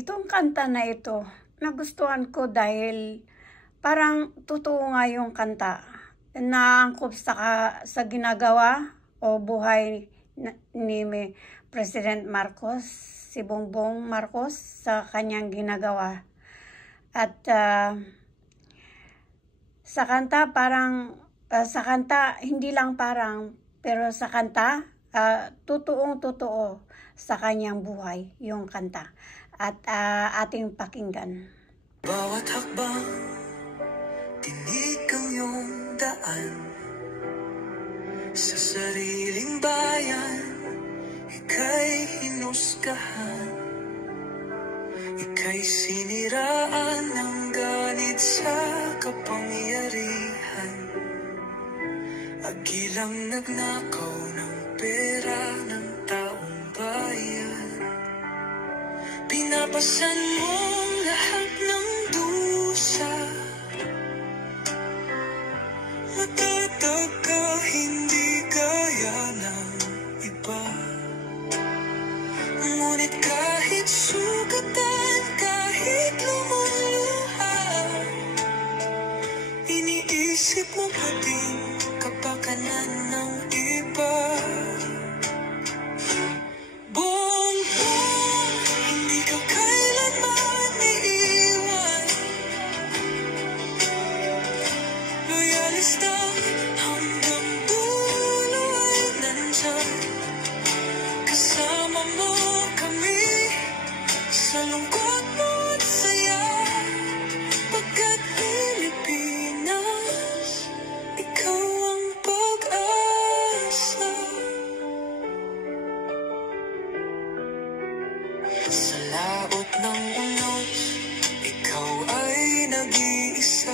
Itong kanta na ito, nagustuhan ko dahil parang totoo nga yung kanta. Naangkop sa ginagawa o buhay ni President Marcos, si Bongbong Marcos, sa kanyang ginagawa. At sa kanta hindi lang parang, pero sa kanta totoong-totoo sa kanyang buhay yung kanta. At ating pakinggan. Bawat hakbang, tinig ang iyong daan. Sa sariling bayan, ika'y hinusgahan. Ika'y siniraan ng ganit sa kapangyarihan. Agilang nagnakaw ng pera ng taong bayan. Pinapasan mong lahat ng dusa. Matatag ka, hindi gaya ng iba. Ngunit kahit sugatan, kahit lumuluha, iniisip mo pa din kapakanan ng iba. Hanggang dulo ay nandyan. Kasama mo kami sa lungkot mo at saya. Pagkat Pilipinas, ikaw ang pag-asa. Sa laot ng unos, ikaw ay nag-iisa.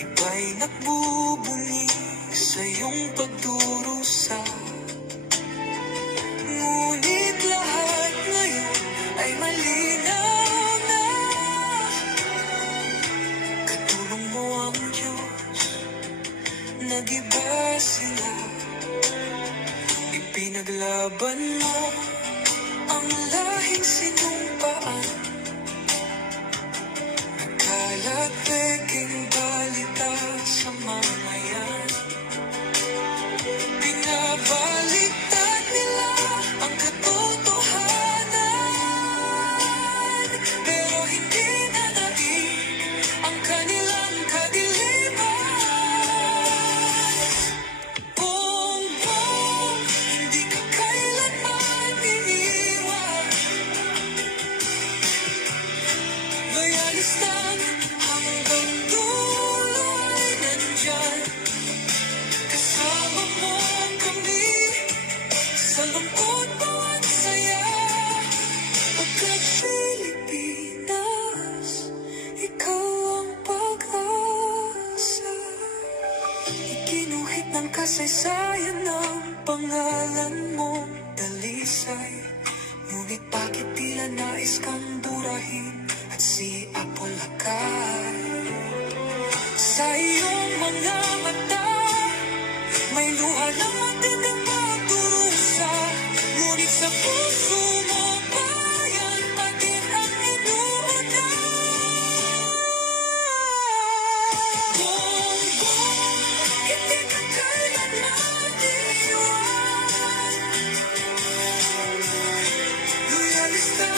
Iba'y nagbubunyi sa iyong pagdurusa. Ngunit lahat ngayon ay malinaw na. Katulong mo ang Diyos, nag-iba sila. Ipinaglaban mo ang lahing sinumpaan. Nagkalat peking balita sa mamayan. Binabaliktad nila ang katotohanan. Pero hindi na natin ang kanilang kadiliman. Bongbong, hindi ka kailanman iniwan. Loyalista hanggang dulo ay nandyan. Kasama mo kami sa lungkot mo at saya. Pagkat Pilipinas, ikaw ang pag-asa. Iginuhit ng kasaysayan ng pangalan mong dalisay. Ngunit bakit tila nais kang durahin at si Apolacay? Sa iyong mga mata, may luha ng matinding pagdurusa. Ngunit sa puso mo, bayan pa din ang inuutan. Bongbong, hindi ka kailanman iniwan. Loyalista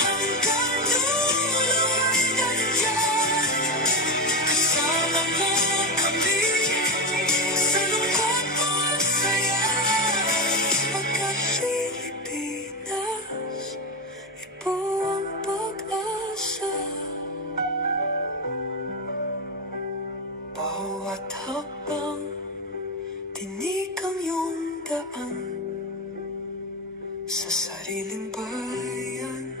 hanggang dulo ay nandyan. Kasama mo kami sa lungkot mo at saya. Pagkat Pilipinas, ikaw ang pag-asa. Bawat hakbang, tinig ang iyong daan. Sa sariling bayan,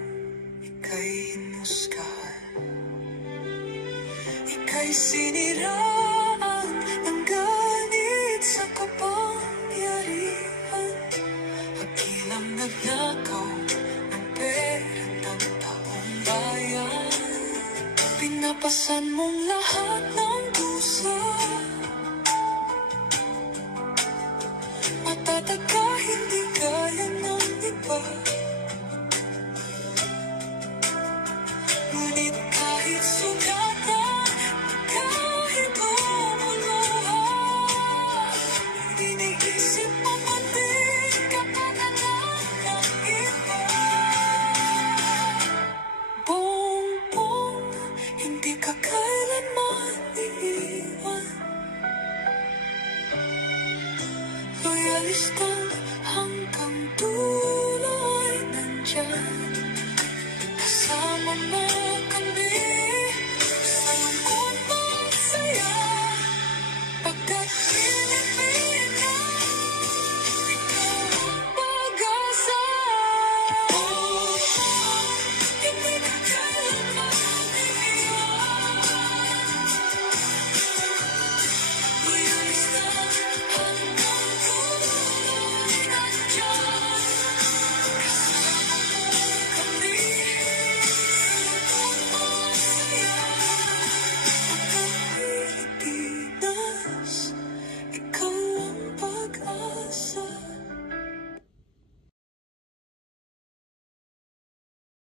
ika'y hinusgahan. Ika'y siniraan ng ganit sa kapangyarihan. Hagilang nagnakaw ng pera ng taong bayan. Pinapasan mong lahat ng